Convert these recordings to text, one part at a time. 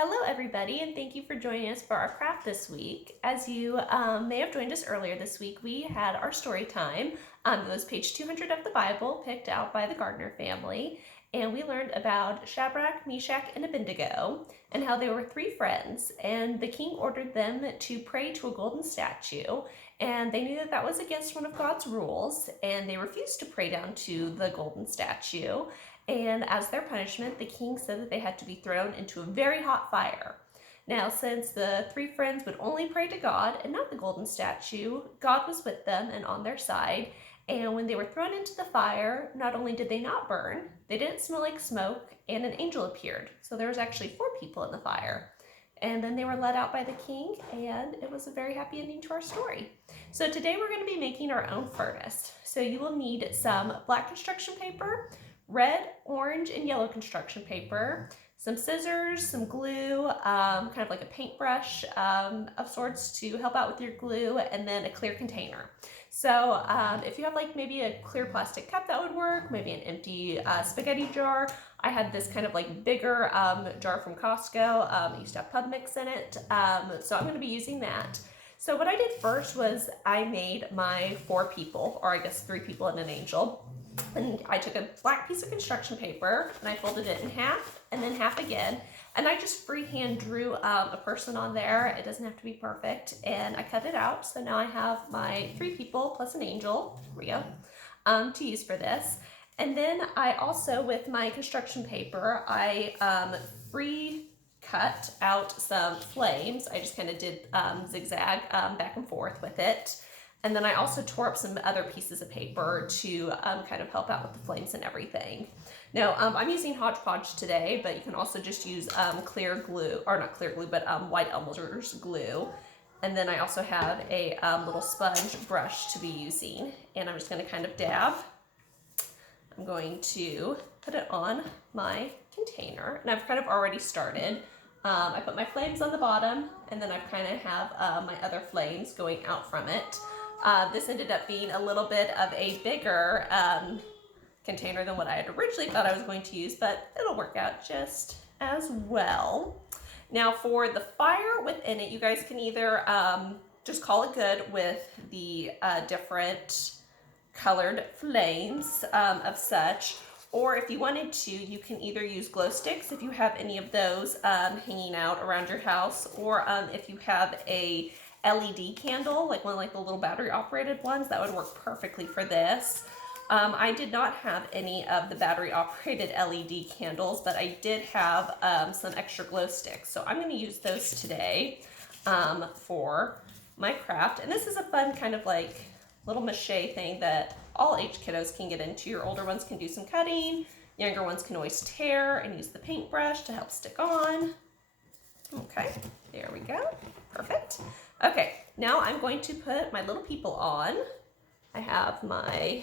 Hello everybody, and thank you for joining us for our craft this week. As you may have joined us earlier this week, we had our story time. It was page 200 of the Bible, picked out by the Gardner family, and we learned about Shadrach, Meshach, and Abednego, and how they were three friends, and the king ordered them to pray to a golden statue, and they knew that that was against one of God's rules, and they refused to pray down to the golden statue. And as their punishment, the king said that they had to be thrown into a very hot fire. Now, since the three friends would only pray to God and not the golden statue, God was with them and on their side. And when they were thrown into the fire, not only did they not burn, they didn't smell like smoke, and an angel appeared. So there was actually 4 people in the fire. And then they were let out by the king, and it was a very happy ending to our story. So today we're going to be making our own furnace. So you will need some black construction paper, red, orange, and yellow construction paper, some scissors, some glue, kind of like a paintbrush of sorts to help out with your glue, and then a clear container. So if you have like maybe a clear plastic cup, that would work, maybe an empty spaghetti jar. I had this kind of like bigger jar from Costco. It used to have pub mix in it, so I'm going to be using that. So what I did first was I made my 4 people, or I guess 3 people and an angel. And I took a black piece of construction paper and I folded it in half and then half again. And I just freehand drew a person on there. It doesn't have to be perfect. And I cut it out. So now I have my 3 people plus an angel, here we go, to use for this. And then I also, with my construction paper, I free cut out some flames. I just kind of did zigzag back and forth with it. And then I also tore up some other pieces of paper to kind of help out with the flames and everything. Now, I'm using Hodge Podge today, but you can also just use clear glue, or not clear glue, but white Elmer's glue. And then I also have a little sponge brush to be using. And I'm just going to kind of dab. I'm going to put it on my container. And I've kind of already started. I put my flames on the bottom, and then I kind of have my other flames going out from it. This ended up being a little bit of a bigger container than what I had originally thought I was going to use, but it'll work out just as well. Now for the fire within it, you guys can either just call it good with the different colored flames of such, or if you wanted to, you can either use glow sticks if you have any of those hanging out around your house, or if you have a LED candle, like one of the little battery operated ones, that would work perfectly for this. I did not have any of the battery operated LED candles, but I did have some extra glow sticks. So I'm going to use those today for my craft. And this is a fun kind of like little mache thing that all age kiddos can get into. Your older ones can do some cutting. Younger ones can always tear and use the paintbrush to help stick on. Okay, there we go. Perfect. Okay, now I'm going to put my little people on. I have my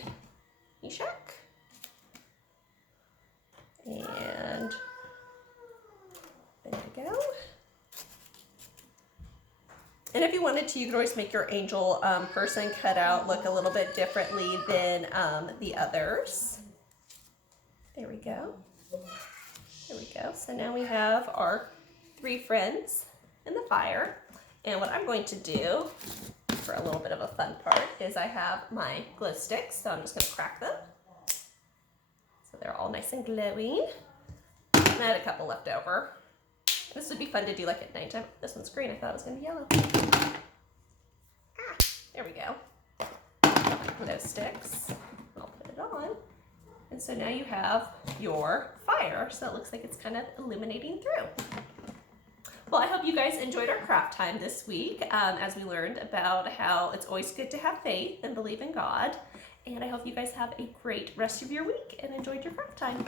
Meshach and Abednego. And if you wanted to, you could always make your angel person cut out look a little bit differently than the others. There we go. There we go. So now we have our 3 friends in the fire. And what I'm going to do for a little bit of a fun part is I have my glow sticks. So I'm just going to crack them. So they're all nice and glowing. And I had a couple left over. This would be fun to do like at nighttime. This one's green. I thought it was going to be yellow. There we go. Glow sticks. I'll put it on. And so now you have your fire. So it looks like it's kind of illuminating through. Well, I hope you guys enjoyed our craft time this week as we learned about how it's always good to have faith and believe in God. And I hope you guys have a great rest of your week and enjoyed your craft time.